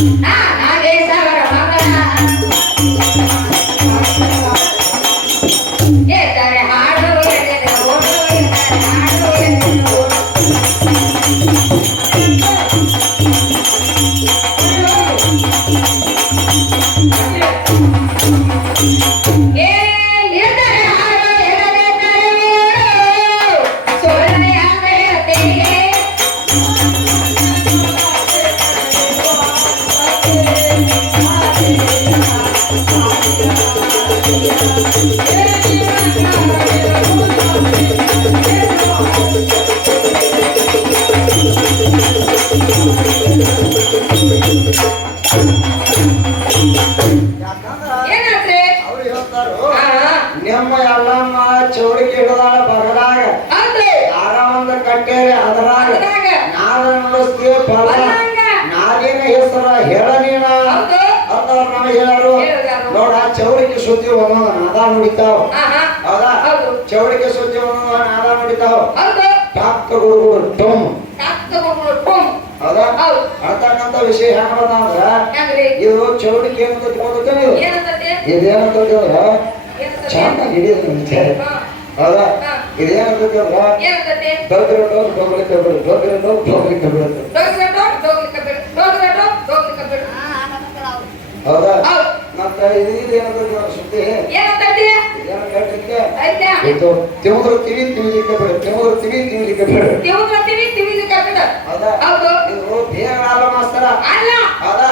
Ah! ಹೌದಾ ಒಂದೊಂದು ನಾದ ಗುರುಗಳು ಟೊಮ್ ಗುರುಗಳು ಟುಮ್ ಹೌದಾ ಅಂತಕ್ಕಂಥ ವಿಷಯ ಇದು ಚೌಡಿಕೆ ಅಂತ ತಿಳ್ಕೊಂಡ್ರೆ ನೀವು ಏನಂತಂದೆ ಇದೇನಂತ ಹೇಳಿದ್ರ ಏನಂತಂದೆ ಚೆನ್ನಾಗಿ ಹಿಡಿಯೋದು ವಿಚಾರ ಹಾ ಹೌದಾ ಹಾ. ಇದೇನಂತ ಹೇಳಿದ್ರ ಏನಂತಂದೆ ಡೋಗ್ರೆ ಡೋಗ್ ಡೋಗ್ ಹೌದಾ ಇದು ಏನಂತ ಸುದ್ದಿ ಏನಂತಂದೆ ಏನ ಕೇಳ್ತಿದ್ದೆ ಆಯ್ತಾ ಇದು ತಿವಿ ತಿವಿಲಿಕ್ಕೆ ಬಿಡು ತಿಂದ್ರು ತಿವಿ ತಿವಿಲಿಕ್ಕೆ ಬಿಡು. ತಿವ್ರ ತಿವಿ ತಿವಿಲಿ ಕಬ್ಬಿಡು ಹೌದಾ? ಹೌದು. ಇದು ಬೇರೆ ಅಲ್ಲ ಮಾಸ್ತರ? ಅಲ್ಲ. ಹೌದಾ?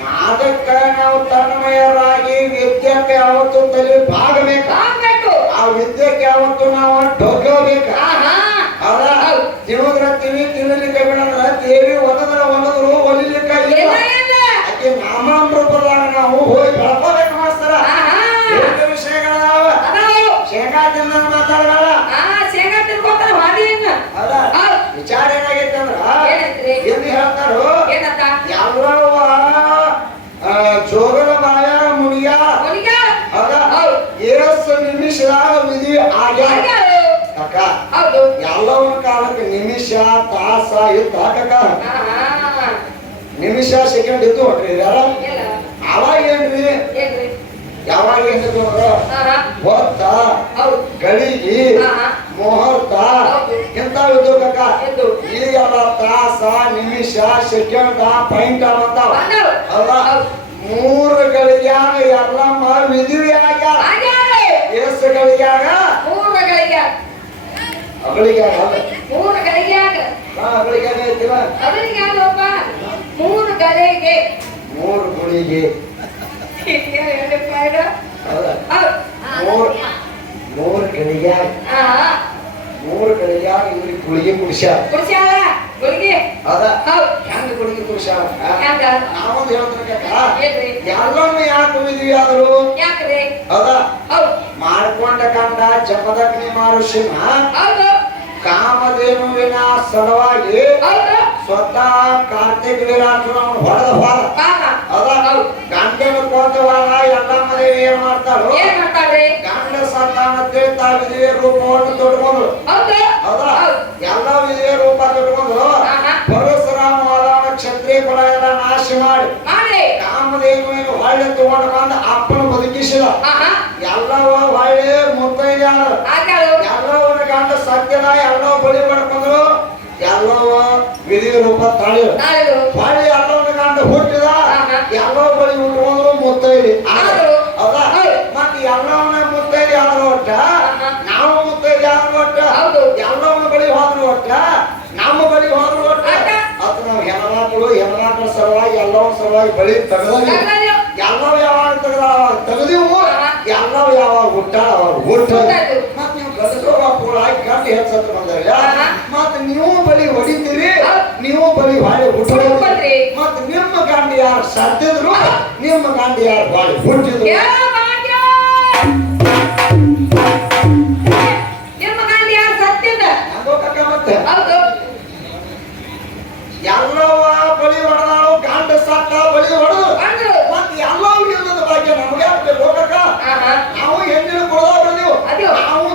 ನಾದಕ್ಕ ನಾವು ತನ್ಮಯರಾಗಿ ವಿದ್ಯಕ್ಕೆ ಯಾವತ್ತು ತಲೆ ಭಾಗಬೇಕು. ಆ ವಿದ್ಯಕ್ಕೆ ಯಾವತ್ತು ನಾವು ಡೊಗ್ಗಬೇಕು ಆಹಾ ಹೌದಾ ಹೌದು. ತಿಳುದ್ರ ತಿವಿ ತಿಳಿಲಿಕ್ಕೆ ಬಿಡಂದ್ರ ದೇವಿ ಒಂದದ್ರ ಒಂದದ್ರು ಒಲಿಲಿಕ್ಕೆ ಇಲ್ಲ ಇಲ್ಲ ಇಲ್ಲ ಆಕೆ ನಾಮಾಮೃತದಾಗ ನಾವು ಹೋಗಿ ಬೆಳ್ಕೋಬೇಕು ಮಾಸ್ತರ ಆಹಾ ಎಷ್ಟು ವಿಷಯಗಳದಾವ ಅದಾವು ಶೇಂಗಾ ತಿಂದ ಮಾತಾಡಬೇಡ ಆ ಶೇಂಗಾ ತಿನ್ಕೋತಾರ ವಾದಿಯನ್ನ ಹೌದಾ ಹೌದು ವಿಚಾರ ಏನಾಗೈತೆ ಅಂದ್ರ ಏನೈತ್ರಿ ಎಲ್ಲಿ ಹೇಳ್ತಾರೋ? ಯಾವ್ರವ ಜೋಗನ ಬಾಯ ಮುನಿಯ. ಏಸು ನಿಮಿಷದಾಗ ವಿಧಿ ಆಗ್ಯಾವ ಕಾಕ ಕಾಲಕ್ಕೆ ನಿಮಿಷ ತಾಸ ಇತ್ತು ಕಕ್ಕ ನಿಮಿಷ ಸೆಕೆಂಡ್ ಇದ್ದು ಹೊಟ್ರಿ ಅವಾಗ ಏನ್ರಿ? ಯಾವಾಗ ಹೊತ್ತ ಗಳಿಗೆ. ಆಹಾ. ಮುಹೂರ್ತ. ಎಂತ? ಇಂಥವು ಇದ್ದು ಕಕ್ಕ. ಈಗೆಲ್ಲ ತಾಸ ನಿಮಿಷ ಸೆಕೆಂಡ್ ಪಾಯಿಂಟ್ ಬಂದಾವ ಅಲ್ಲ ಮೂರು ಗಳಿಗ್ಯಾಗ ಎಲ್ಲಮ್ಮ ವಿಧಿವಿ ಆಗ್ಯಾವ ಆಗ್ಯಾವೆ ಏಸು ಗಳಿಗ್ಯಾಗ ಮೂರು ಗಳಿಗೆ ಅಗಳಿಗ್ಯಾಗ. ಮೂರು ಗಳಿಗ್ಯಾಗ ಹಾ, ಅಗಳಿಗ್ಯಾಗ ಐತಿಲ್ಲ ಅದರಿಗೆ ಯಾವ್ದಪ್ಪ ಮೂರು ಗಳಿಗೆ ಮೂರು ಗುಳಿಗೆ. ಮೂರು ಮೂರು ಗಳಿಗ್ಯಾಗ ಮೂರು ಗಳಿಗ್ಯಾಗ ಇವ್ರಿಗೆ ಗುಳಿಗೆ ಕುಡಿಸ್ಯಾರ ಗುಳಿಗೆ. ಅದ. ಹೆಂಗ ಗುಳಿಗೆ ಕುಡಿಸ್ಯಾರ ನಾವೊಂದು ಯಾಕೆ ಆದ್ರು? ಯಾಕ್ರಿ? ಹೌದು. ಮಾಡ್ಕೊಂಡ ಕಂಡ ಜಪದಗ್ನಿ ಮಾರು ಹೌದು. ಕಾಮಧೇನುವಿನ ಸಲುವಾಗಿ ಸ್ವತಃ ಕಾರ್ತಿಕ ವೀರಾಟನ ಹೊಡೆದ ಹೊರ. ಅದ. ಗಂಡನ ಕೋತವಾರ ಎಲ್ಲ ಮನೆ ಏನ್ ಮಾಡ್ತಾಳು ಏನ್ ಮಾಡ್ತಾರ್ರಿ ಗಂಡ ಸತ್ತಾನಂತೆ ತಾ ವಿಧಿಯ ರೂಪವನ್ನು ತೊಡ್ಕೊಂಡ್ರು ಹೌದು. ಹೌದಾ? ಹೌದು. ಎಲ್ಲ ವಿಧಿಯ ರೂಪ ತೊಡ್ಕೊಂಡು. ಪರಶುರಾಮ ವಾದನ ಕ್ಷತ್ರಿಯ ಕುಲ ಎಲ್ಲ ನಾಶ ಮಾಡಿ. ಕಾಮಧೇನುವಿನ ಹೊಳ್ಳೆ ತಗೊಂಡು ಬಂದು ಅಪ್ಪನ ಬದುಕಿಸಿದ. ಎಲ್ಲ ಎಲ್ಲವ ಹೊಳ್ಳೆ ಆಗ್ಯಾಳು ಎಲ್ಲವನ್ನ ಗಂಡ ಸತ್ಯದ ಎಲ್ಲವ ಬಲಿ ಮಾಡ್ಕೊಂಡ್ರು ಎಲ್ಲವ ವಿಧಿ ರೂಪ ತಾಳಿ ಹೊಳ್ಳಿ ಎಲ್ಲವನ್ನ ಗಂಡ ಹುಟ್ಟಿದ ಎಲ್ಲ ಎಲ್ಲವ ಬಲಿ ಉಟ್ಕೊಂಡ್ರು ಮುತ್ತೈದೆ ಆದ್ರು. ಹೌದಾ ಹೌದು. ಮತ್ತೆ ಎಲ್ಲವನ್ನ ಮುತ್ತೈದಿ ಆದ್ರು ಒಟ್ಟ ಆಹಾ. ನಾವು ಮುತ್ತೈದಿ ಆದ್ರು ಒಟ್ಟ ಹೌದು. ಎಲ್ಲವನ್ನ ಬಲಿ ಹೋದ್ರು ಒಟ್ಟ ನಮ್ಮ ಬಲಿ ಹೋದ್ರು ಒಟ್ಟ ಅಟ್ಟ. ಅದು ನಾವು ಹೆಣ್ಮಕ್ಳ ಸಲುವಾಗಿ ಎಲ್ಲವನ್ನ ಸಲುವಾಗಿ ಬಲಿ ತೆಗೆದ ಕರ್ನಾಟಕ ಎಲ್ಲವ ಯಾವಾಗ ತೆಗೆದ ತೆಗೆದಿವು ಆಹಾ. ಎಲ್ಲವ ಯಾವಾಗ ಹುಟ್ಟ ಅವಾಗ ಹುಟ್ಟ. ಮತ್ ನೀವು ಗದಗೋ ಹಾಕಿ ಗಂಡ ಹೆಚ್ಚತ್ತ ಆಹಾ. ಮತ್ ನೀವು ಬಲಿ ಹೊಡಿತೀರಿ? ನೀವು ಬಲಿ ಬಾಳಿ ಹುಟ್ಟೋದ್ರಿ? ಹುಟ್ಟ್ರಿ. ಮತ್ ನಿಮ್ಮ ಗಂಡ ಯಾರು ಸತ್ತಿದ್ರು ನಿಮ್ಮ ಗಂಡ ಯಾರು ಬಾಳಿ ಹುಟ್ಟಿದ್ರು? ಯಾವ ಭಾಗ್ಯ? ನಿಮ್ಮ ಗಂಡ ಯಾರು ಸತ್ತಿದ್ದ ಹಂಗೋ ಕಕ್ಕ ಮತ್ತೆ ಹೌದು ಎಲ್ಲವ ಬಲಿ ಹೊಡೆದಾಳು ಗಂಡ ಸತ್ತ ಬಲಿ ಹೊಡೆದು ಬಂದು ಮತ್ ಎಲ್ಲವೂ ಇಲ್ಲದ ಬಗ್ಗೆ ನಮಗೆ ಆಗ್ಬೇಕು ಕಕ್ಕ ಆಹಾ ನಾವು ಹೆಣ್ಣಿನ ಕೊಡದ ಬೆಳೆದೆವು ಅದು. ನಾವು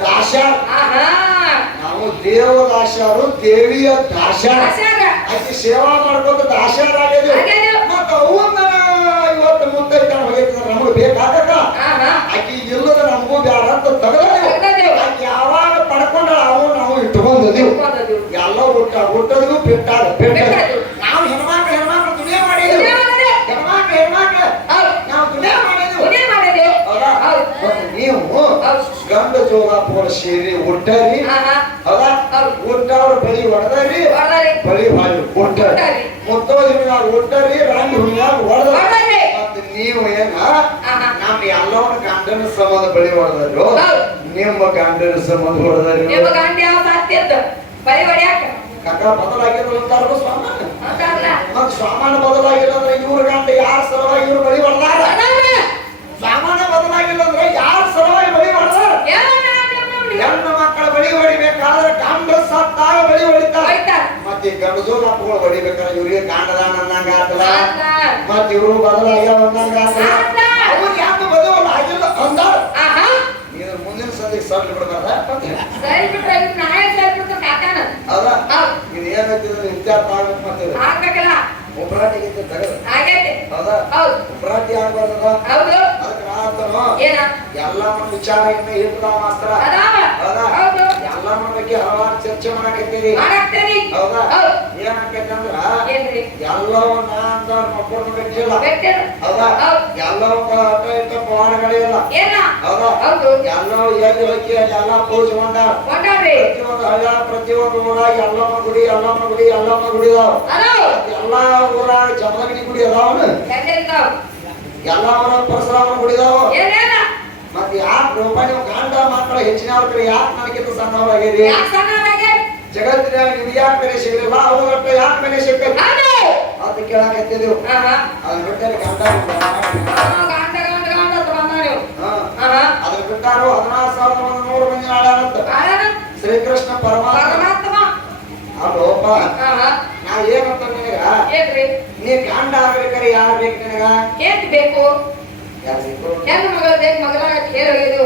ದೇವಿಯ ನಾವು ದೇವ ದೇವದಾಸರು ದೇವಿಯ ಆಶಾಗ ಆಕೆ ಸೇವಾ ಮಾಡ್ಕೊಂಡು ದಾಸರಾಗಿದ್ದೀವಿ ಆಗ್ಯಾದೇವು. ಮತ್ತೆ ಅವನ್ನ ಇವತ್ತು ಮುಂದೆ ನಮಗೆ ಬೇಕಾಗಕ್ಕ ಆಹಾ ಆಕೆ ಇಲ್ಲದ ನಮಗೂ ಬ್ಯಾಡ ಅಂತ ತೆಗೆದೇವು ತೆಗ್ದದೇವು. ಆಕೆ ಯಾವಾಗ ಪಡ್ಕೊಂಡ ಅವು ನಾವು ಇಟ್ಕೊಂಡದೀವು ಇಟ್ಕೊಂಡದ್ದು. ಎಲ್ಲ ಹುಟ್ಟ ಹುಟ್ಟದು ಬಿಟ್ಟಾಗ ಬಿಟ್ಟ ಬಿಟ್ಟದ್ದು. ನಾವು ಹೆಣ್ಮಕ್ಳು ಹೆಣ್ಮಕ್ಳು ದುನಿಯಾ ಮಾಡಿದೆವು ದುನಿಯಾ ಮಾಡಿದೆ. ಹೆಣ್ಮಕ್ಳು ಹೆಣ್ಮಕ್ಳು ಹೌದು ನಾವು ದುನಿಯಾ ಮಾಡಿದೆವು ಪುಣ್ಯ ಮಾಡಿದೆವು ಹೌದಾ? ಹೌದು ಮತ್ತೆ ನೀವು ಹೌದು. ಗಂಡ ಜೋಗಾಪುರ ಸೇರಿ ಹುಟ್ಟರಿ ಆಹಾ ಹೌದಾ. ಹುಟ್ಟವ್ರ ಬಳಿ ಹೊಡೆದರಿ ಬಳಿ ಬಾಳಿ ಹುಟ್ಟರಿ ಹುಟ್ಟರಿ. ಮುತ್ತೋದಿ ಹುಣ್ಣಿಮ್ಯಾಗ ಹುಟ್ಟರಿ ರಾಂಡಿ ಹುಣ್ಣಿಮ್ಯಾಗ ಹೊಡೆದ ಹೊರ್ದಾರಿ. ಮತ್ತೆ ನೀವು ಏನ. ನಮ್ಮ ಎಲ್ಲವನ್ನ ಗಂಡನ ಸಂಬಂಧ ಬಳಿ ಹೊಡೆದ್ರು ನಿಮ್ಮ ಗಂಡನ ಸಂಬಂಧ ಹೊಡೆದ್ರು ನಿಮ್ಮ ಗಂಡ ಯಾವ ಹೊಡ್ಯಾಕ ಕಕ್ಕ ಬದಲಾಗಿದ್ರು ಅಂತಾರ ಸ್ವಾಮಾನ ಮತ್ ಸ್ವಾಮಾನ ಬದಲಾಗಿಲ್ಲ ಅಂದ್ರೆ ಇವ್ರ ಗಂಡ ಯಾರ ಸಲುವಾಗಿ ಇವ್ರು ಬಳಿ ಹೊಡೆದಾರ. ಸಾಮಾನ್ಯ ಬದಲಾಗಿಲ್ಲ ಅಂದ್ರೆ ಯಾರ? ಹೆಣ್ಣು ಮಕ್ಕಳ ಬಳಿ ಹೊಡಿಬೇಕಾದ್ರೆ ಗಂಡ ಸತ್ತಾಗ ಬಳಿ ಹೊಡಿತಾರೆ. ಮತ್ತೆ ಗಂಡಸು ಮಕ್ಕಳು ಹೊಡಿಬೇಕಾದ್ರೆ ಇವ್ರಿಗೆ ಕಾಂಡದ ಅನ್ನಂಗ ಆತಲ್ಲ ಮತ್ತೆ ಇವರು ಬದಲಾಗ್ಯಾವ ಅನ್ನಂಗ ಆತಲ್ಲ ಅವ್ರು ಯಾಕೆ ಬದಲಾವಲ್ಲ ಆಗಿಲ್ಲ ಅಂದಾರ ನೀನು ಮುಂದಿನ ಸಂದಿಗೆ ಸಡ್ಲು ಬಿಡಬಾರ್ದ ಅದ. ಇದು ವಿಚಾರ ಮಾಡ್ಬೇಕು ಮಾಡ್ತೀವಿ ತಗದು. ಹೌದಾ. ಏನ? ಎಲ್ಲಮ್ಮ ವಿಚಾರ ಇನ್ನ ಇರ್ತಾವ ಮಾಸ್ತರ ಹೌದು? ಎಲ್ಲಮ್ಮ ಬಗ್ಗೆ ಹಲವಾರು ಚರ್ಚೆ ಮಾಡಕತ್ತೀರಿ. ಹೌದಾ? ಏನಾಕೈತೆ ಅಂದ್ರ ಎಲ್ಲವೂ ನಾ ಅಂತ ಮಕ್ಕಳನ್ನ ಬೆಟ್ಟಿಲ್ಲ ಹೌದಾ? ಎಲ್ಲವೂ ಪವಾಡಗಳಿಲ್ಲ. ಹೌದಾ? ಎಲ್ಲವೂ ಎಲ್ಲಿ ಹೋಗಿ ಎಲ್ಲ ಪೂಜೆ ಮಾಡ್ಯಾರ ಪ್ರತಿಯೊಂದು ಹಳ್ಳ ಪ್ರತಿಯೊಂದು ಊರಾಗ ಎಲ್ಲಮ್ಮ ಗುಡಿ ಎಲ್ಲಮ್ಮ ಗುಡಿ ಎಲ್ಲಮ್ಮ ಗುಡಿ ಅದಾವ. ಎಲ್ಲಾ ಊರಾಗ ಚಂದ್ರಗಿರಿ ಗುಡಿ ಅದಾವನ? ಹೆಂಗಿರ್ತಾವ ಎಲ್ಲ ಊರಾಗ ಪರಶುರಾಮನ ಏನೇನ ಮತ್ತೆ ಯಾಕೆ ರೂಪಾಯಿ ನೀವು ಗಂಡ ಮಕ್ಕಳ ಹೆಚ್ಚಿನ ಅವ್ರ ಕಡೆ ಯಾಕೆ ನನಗಿಂತ ಸಣ್ಣವರಾಗಿರಿ ಜಗತ್ತಿನಾಗ ನೀವು ಯಾಕೆ ಬೆಲೆ ಸಿಗಲಿಲ್ಲ ಅವ್ರ ಗಂಟ ಯಾಕೆ ಬೆಲೆ ಅಂತ ಕೇಳಾಕತ್ತಿದ್ದೆವು ಆಹಾ ಅದನ್ನ ಬಿಟ್ಟರೆ ಗಂಡ ಅದನ್ನ ಬಿಟ್ಟಾರು ಹದಿನಾರು ಸಾವಿರದ ಒಂದು ನೂರು ಮಂದಿ ಆಡಾರಂತ ಶ್ರೀಕೃಷ್ಣ ಪರಮಾತ್ಮ. ಆ ಅಲ್ಲೋಪ ನಾ ಏನಂತ ನಿನಗ? ನೀ ಗಂಡ ಆಗ್ಬೇಕಾರೆ ಯಾರು ಬೇಕು ನನಗ? ಏನ್ ಬೇಕು? ಯಾರು ಬೇಕು? ಹೆಣ್ಣು ಮಗಳ ಬೇಕು? ಮಗಳ ಹೇಳೋದು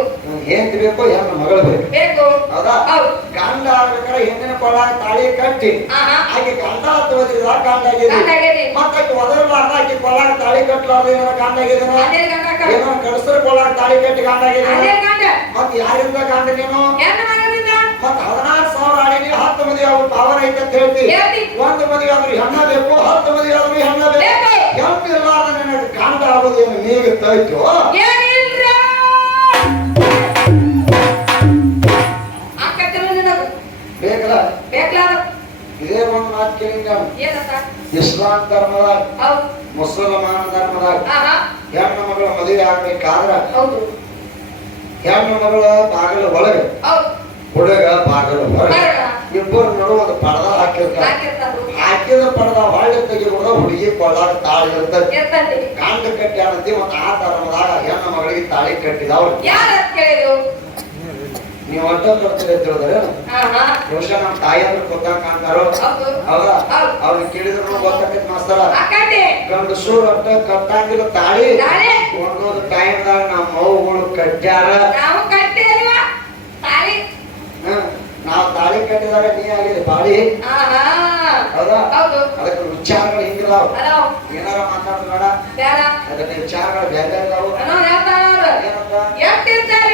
ಹೆಂಗ್ ಬೇಕು ಹೆಣ್ಣು ಮಗಳು ಬೇಕು? ಬೇಕು. ಹೌದಾ? ಹೌದು. ಗಂಡ ಆಗ್ಬೇಕಾರೆ ಹೆಣ್ಣಿನ ಕೊಳ್ಳಾಗ ತಾಳಿ ಕಟ್ಟಿ. ಆಹಾ. ಆಕೆ ಗಂಡ ತೋದಿಲ್ಲ ಗಂಡ ಆಗಿದೆ ಗಂಡಾಗೇನಿ ಮತ್ತೆ ಆಕೆ ಒದರಲಾರ್ದ ತಾಳಿ ಕಟ್ಟಲಾರ್ದ ಏನಾರ ಗಂಡ ಗಡಸರ ಕಟ್ಟಿ ಗಂಡ ಮತ್ತ ಯಾರಿಂದ ಗಂಡ ನೀನು? ಮತ್ತ ಹದಿನಾರು ಸಾವಿರ ಆಡಿನಿ ಹತ್ತು ಮದುವೆ ಅವ್ರು ಪವರ್ ಐತೆ ಅಂತ ಹೇಳ್ತಿ. ಹೇಳ್ತಿ. ಒಂದು ಮದುವೆ ಆದ್ರೂ ಹೆಣ್ಣ ಬೇಕು ಹತ್ತು ಮದುವೆ ಆದ್ರೂ ಹೆಣ್ಣ ಬೇಕು ಬೇಕು. ಹೆಣ್ಣು ಇರ್ಲಾರ್ದ ನಿನಗೆ ಗಂಡ ಆಗೋದು ಏನು ನೀಗ ತೈತು ಏನಿಲ್ರ ಆಕತ್ತಿಲ್ಲ ಬೇಕಲ್ಲ ಇದೇ ಒಂದು ಮಾತು ಏನಂತ? ಇಸ್ಲಾಂ ಧರ್ಮದಾಗ ಮುಸಲ್ಮಾನ ಧರ್ಮದಾಗ ಹೆಣ್ಣು ಮಗಳ ಮದುವೆ ಆಗ್ಬೇಕಾದ್ರ ಹೆಣ್ಣು ಮಗಳ ಬಾಗಿಲ ಒಳಗೆ ಹುಡುಗ ಬಾಗಿಲು ಹೊರಗೆ. ಇಬ್ಬರು ನೋಡುವ ಒಂದು ಪಡದ ಹಾಕಿರ್ತಾರೆ. ಹಾಕಿದ ಪಡದ ಹೊಳ್ಳಿ ತೆಗಿಬೋದ ಹುಡುಗಿ ಕೊಳ್ಳಾಗ ತಾಳಿ ಇರ್ತದೆ ಕಾಂಡ ಕಟ್ಟಿ ಅನ್ನತಿ ಮತ್ತು ಆ ಧರ್ಮದಾಗ ಹೆಣ್ಣು ಮಗಳಿಗೆ ತಾಳಿ ಕಟ್ಟಿದವ್ರು ನೀವ್ ಅಡ್ಡ ಕೊಡ್ತೀರಿ ಅಂತ ಹೇಳಿದ್ರೆ ಬಹುಶಃ ನಮ್ಮ ತಾಯಿ ಅಂದ್ರೆ ಗೊತ್ತಾಗ ಕಾಣ್ತಾರೋ ಹೌದು. ಅವ್ರಿಗೆ ಕೇಳಿದ್ರು ಗೊತ್ತಾಕೈತಿ ಮಾಸ್ತರ. ಗಂಡು ಸೂರ್ ಅಂತ ಕಟ್ಟಂಗಿಲ್ಲ ತಾಳಿ. ತಾಳಿ? ಒಂದೊಂದು ಟೈಮ್ದಾಗ ನಮ್ಮ ಮೌಗಳು ಕಟ್ಟ್ಯಾರ ನಾವು ಕಟ್ಟಿಲ್ವಾ ತಾಳಿ ಹ, ನಾವು ತಾಳಿ ಕಟ್ಟಿದಾಗ ನೀ ಆಗಿದೆ ತಾಳಿ? ಹೌದಾ? ಅದಕ್ಕೆ ವಿಚಾರಗಳು ಹಿಂಗಿದಾವ. ಏನಾರ ಮಾತಾಡೋದು ಬೇಡ. ಅದಕ್ಕೆ ವಿಚಾರಗಳು ಬೇರೆ ಬೇರೆ ಇದಾವು.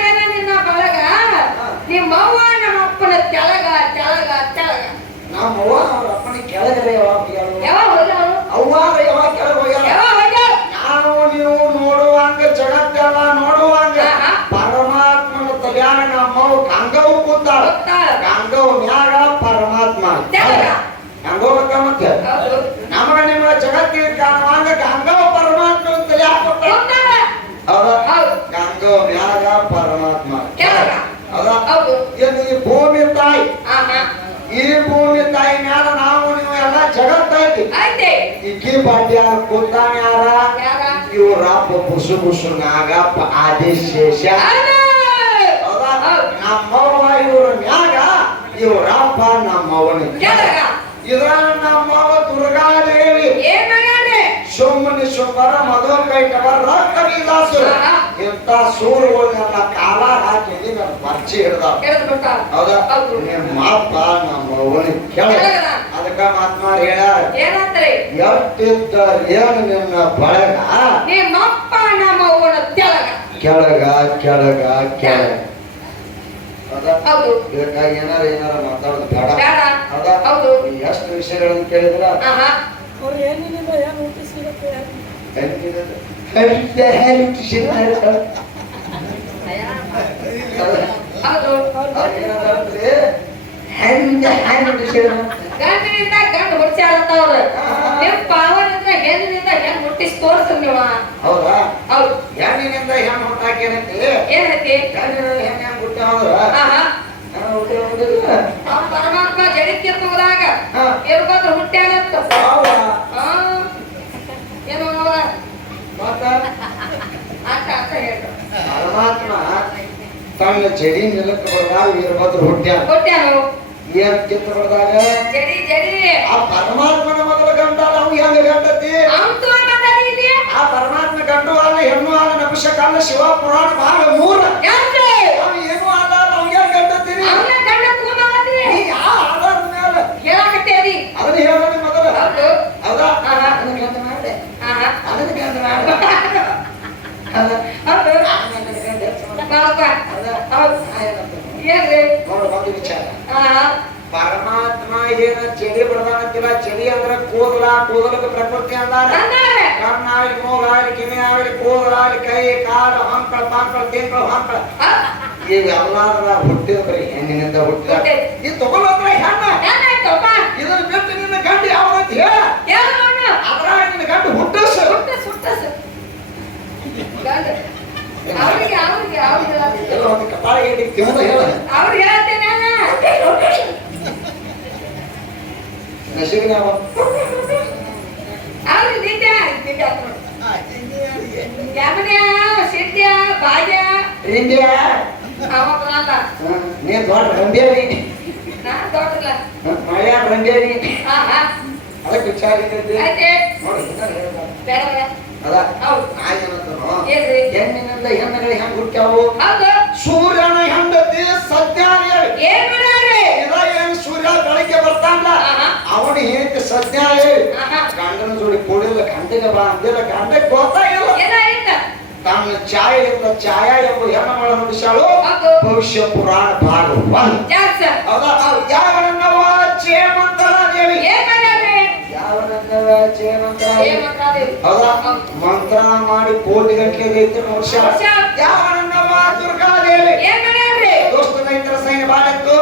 ಏನ ನಿನ್ನ ಬಳಗ? ನಿಮ್ಮ ಅವ್ವ ನಮ್ಮ ಅಪ್ಪನ ತೆಳಗ ತೆಳಗ ತೆಳಗ ನಮ್ಮ ಅವ್ವ ಅವ್ರ ಅಪ್ಪನ ಯಾವಾಗ ಹೋಗ್ಯಾವ ಅವ್ವಾರ ಯಾವಾಗ ಕೆಳಗೆ ಹೋಗ್ಯಾಳ ಯಾವಾಗ ಹೋಗ್ಯಾವ ನಾವು ನೀವು ನೋಡುವಂಗ ಜಗತ್ತೆಲ್ಲ ನೋಡುವಂಗ ಆಹಾ. ಪರಮಾತ್ಮನ ತಲ್ಯಾಗ ನಮ್ಮವು ಗಂಗವು ಕೂತಾಳ ಗೊತ್ತಾಳ ಗಂಗವು ಮ್ಯಾಗ ಪರಮಾತ್ಮ ತೆಳಗ ಹೌದು ನಮಗ ನಿಮ್ಮ ಜಗತ್ತಿಗೆ ಕಾರಣವಾಗ ಗಂಗವ ಪರಮಾತ್ಮ ಅಂತ ಗಂಗವ ಮ್ಯಾಗ ಪರಮಾತ್ಮ? ಏನು ಈ ಭೂಮಿ ತಾಯಿ. ಈ ಭೂಮಿ ತಾಯಿ ಮ್ಯಾಲ ನಾವು ನೀವು ಎಲ್ಲ ಜಗತ್ತೈತಿ. ಐತಿ ಇಕ್ಕಿ ಪಾಟ್ಯ ಕೂತಾನ ಯಾರ? ಇವರಪ್ಪ ಬುಸು ಬುಸು ನಾಗಪ್ಪ ಆದಿಶೇಷ. ನಮ್ಮವ್ವ ಇವ್ರ ಮ್ಯಾಗ ಇವರಪ್ಪ ನಮ್ಮವನ ಕೆಳಗ ಇದ್ರ ನಮ್ಮವ್ವ ದುರ್ಗಾದೇವಿ ಸೋಮನ ಸೋಮವಾರ ಕೈಟವರ ಕವಿದಾಸರು ಆಹಾ. ಇಂಥ ಸೂರುಗಳನ್ನೆಲ್ಲ ಕಾಲ ಹಾಕಿ ನನ್ನ ಪರ್ಚಿ ಹಿಡ್ದ ಹೌದಾ? ಹೌದು. ನಿಮ್ಮ ಅಪ್ಪ ಕೇಳ. ಅದಕ್ಕ ಹೇಳ್ಯಾರ ಏನಂತ್ರಿ? ಎಷ್ಟಿದ್ದ ಏನು ನಿನ್ನ ಬಳಗ? ಕೆಳಗ ಕೆಳಗ ಕೆಳಗ. ಹೌದಾ ಹೌದು. ಇದಕ್ಕಾಗಿ ಏನಾರ ಏನಾರ ಮಾತಾಡೋದು ಬೇಡ. ಬೇಡ. ಹೌದಾ. ಹೌದು ಎಷ್ಟು ವಿಷಯಗಳನ್ನು ಕೇಳಿದ್ರ? ಆಹಾ. ಅವ್ರು ಏನಿಲ್ಲ ಏನು ಹುಟ್ಟಿಸಿರುತ್ತೆ ಹೌದು. ಗಂಡಿನಿಂದ ಗಂಡು ಹುಟ್ಟ್ಯಾರತ್ತವ್ರ ನಿಮ್ ಪಾವನಿಂದ ಹೆಣ್ಣಿನಿಂದ ಹೆಣ್ ಹುಟ್ಟಿಸ್ ತೋರ್ಸ್ರಿ ನೀವ. ಹೌದಾ? ಹೌದು. ಹೆಣ್ಣಿನಿಂದ ಹುಟ್ಟಾಕಿ ಏನೈತಿ ಏನೈತಿ ಹೆಣ್ಣು ಹುಟ್ಟಿ. ಆ ಪರಮಾತ್ಮ ಜಡಿಕೆ ತಗದಾಗ ಹಾ. ಇರ್ಬೋದು? ಆ, ಏನು? ಆಟ ಆಟ ಹೇಳ್ರು ಪರಮಾತ್ಮ ತನ್ನ ಜಡಿ ನೆಲಕ್ಕೆ ಬರದಾಗ ವೀರಭದ್ರ ಹುಟ್ಟ್ಯಾನ? ಹುಟ್ಟ್ಯಾನು. ಏನ್ ಚಿತ್ರ ಬಡ್ದಾಗ ಜಡಿ ಜಡಿ. ಆ ಪರಮಾತ್ಮನ ಮೊದಲ ಗಂಡ ನಾವು ಹೆಂಗ ಗಂಡತಿ? ಅವನ್ ತಗೊಂಡ್ ಬಂದಾರಿ ಇಲ್ಲಿ ಆ ಪರಮಾತ್ಮ ಗಂಡು ಅಲ್ಲ ಹೆಣ್ಣು ಅಲ್ಲ ನಪುಷಕ ಅಲ್ಲ ಶಿವ ಪುರಾಣ ಭಾಗ ಮೂರ ಯಾಕೆ ನಾವು ಏನು ಅಲ್ಲ ನಾವು ಹೆಂಗ ಗಂಡತ್ತೀರಿ ಅವನ ಗಂಡ ತಗೊಂಡ್ ಬಂದ್ರಿ ನೀ ಯಾವ ಆಧಾರದ ಮೇಲೆ ಹೇಳಾಕತ್ತೇರಿ ಅದನ್ನ ಹೇಳೋಣ ಮೊದಲ ಹೌದು ಹೌದಾ ಆಹಾ. ಅದನ್ನ ಗಂಡ ಮಾಡಿದೆ ಆಹಾ. ಅದನ್ನ ಗಂಡ ಮಾಡಿದೆ ಹೌದಾ? ಹೌದು ಅದನ್ನ ಗಂಡ ಹೆಚ್ಚು ಮಾಡಿದೆ. ಬಾಳಪ್ಪ. ಹೌದಾ? ಹೌದು ನಾ ಏನಂತೀನಿ? ಏನ್ರಿ ನೋಡು ಒಂದು ವಿಚಾರ ಆಹಾ. ಪರಮಾತ್ಮ ಏನ ಚಳಿ ಬರ್ದಾನಂತಿಲ್ಲ ಚಳಿ ಅಂದ್ರ ಕೂದಲ ಕೂದಲಕ್ಕೆ ಪ್ರಕೃತಿ ಅಂದಾರ ಅಂದಾರೆ. ಕಣ್ಣಾಳಿ ಮೂಗಾಳಿ ಕಿವಿ ಆಗಲಿ ಕೂದಲಾಳಿ ಕೈ ಕಾಲು ಹಂಕಳ ಪಾಂಕಳ ತಿಂಕಳ ಹಂಕಳ ಆ, ಇವೆಲ್ಲ ಹುಟ್ಟಿದ್ರಿ ಹೆಣ್ಣಿನಿಂದ ಹುಟ್ಟಿದ. ಇದು ತಗೊಳ್ಳೋದ್ರ ಹೆಣ್ಣ? ಇದನ್ನ ಬಿಟ್ಟು ನಿನ್ನ ಗಂಡ ಯಾವತ್ತು ಹೇಳ. ಅದ್ರಾಗ ನಿನ್ನ ಗಂಡ ಹುಟ್ಟಸ ಸುಟ್ಟ ಸುಟ್ಟ ಸು- ಗಂಡ. ಅವ್ರಿಗೆ ಅವ್ರಿಗೆ ಅವ್ರಿಗೆ ಎಲ್ಲ ಒಂದು ಕಪಾಳ ಹೇಳಿ ತಿಂದ ಹೇಳ ಅವ್ರಿಗೆ ಹೇಳ್ತೇನೆ. ಯಮನ್ಯ, ಭಾಗ್ಯ, ಇಂಡಿಯಾ. ನೀ ದೊಡ್ಡ ರಂಬೇರಿ ನಾ ದೊಡ್ಡಲ್ಲ. ರಂಬೇರಿ. ಅದಕ್ಕೆ ವಿಚಾರ ಇರ್ತೈತಿ. ಅದ ಹೌದು. ಹೆಣ್ಣಿನಿಂದ ಹೆಣ್ಣುಗಳು ಹೆಂಗ್ ಹುಟ್ಟ್ಯಾವು. ಸೂರ್ಯನ ಹೆಂಡತಿ ಸತ್ಯ ಏನ್ ಸೂರ್ಯ ಬೆಳಗ್ಗೆ ಆಹಾ. ಅವನ ಹೆಂಡತಿ ಸದ್ಯ. ಗಂಡನ ಜೋಡಿ ಕೂಡಿಲ್ಲ ಗಂಡಗೆ ಬಾ ಅಂದಿಲ್ಲ ಗಂಡಕ್ಕೆ ಗೊತ್ತಾಗಿಲ್ಲ? ತನ್ನ ಛಾಯೆಯಿಂದ ಛಾಯಾ ಎಂಬ ಹೆಣ್ಣುಗಳ ನುಡಿಸಾಳು. ಭವಿಷ್ಯ ಪುರಾಣ ಭಾಗ ಚೇಮಂತರ ದೇವಿ ಚೇಮಂತರ. ಹೌದಾ? ಮಂತ್ರ ಮಾಡಿ ಕೋಟಿ ಗಂಟೆ ಐತಿ ವರ್ಷ. ದುರ್ಗಾದೇವಿ? ಸೈನ್ಯ ಬಾಳತ್ತು.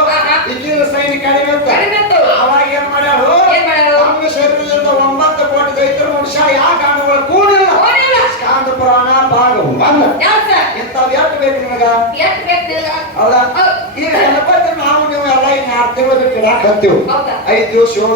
ಇಕ್ಕಿನ ಸೈನ್ಯ ಕಡಿಮೆ ಇತ್ತು. ಅವಾಗ ಏನ್ ಮಾಡ್ಯಾರು ಏನ್ ಮಾಡ್ಯಾರು? ತಮ್ಮ ಶರೀರದಿಂದ ಒಂಬತ್ತು ಕೋಟಿ ದೈತ್ಯರು ಮನುಷ್ಯ ಯಾ ಕಾಂಡಗಳು ಕೂಡಿಲ್ಲ ಓದಿಲ್ಲ. ಸ್ಕಾಂದ ಪುರಾಣ ಭಾಗ ಒಂದು ಜಾಸ್ತಿ. ಇಂಥವ್ ಎಷ್ಟು ಬೇಕು? ಹೌದಾ. ಈಗ ಗಣಪತಿ ನಾವು ನೀವು ಎಲ್ಲ ಇನ್ನು ಆರು ತಿಂಗಳು ಬಿಟ್ಟು ಇಡಾಕ್ ಹತ್ತೀವಿ ಹೌದಾ? ಐದು ದಿವಸ ಏಳು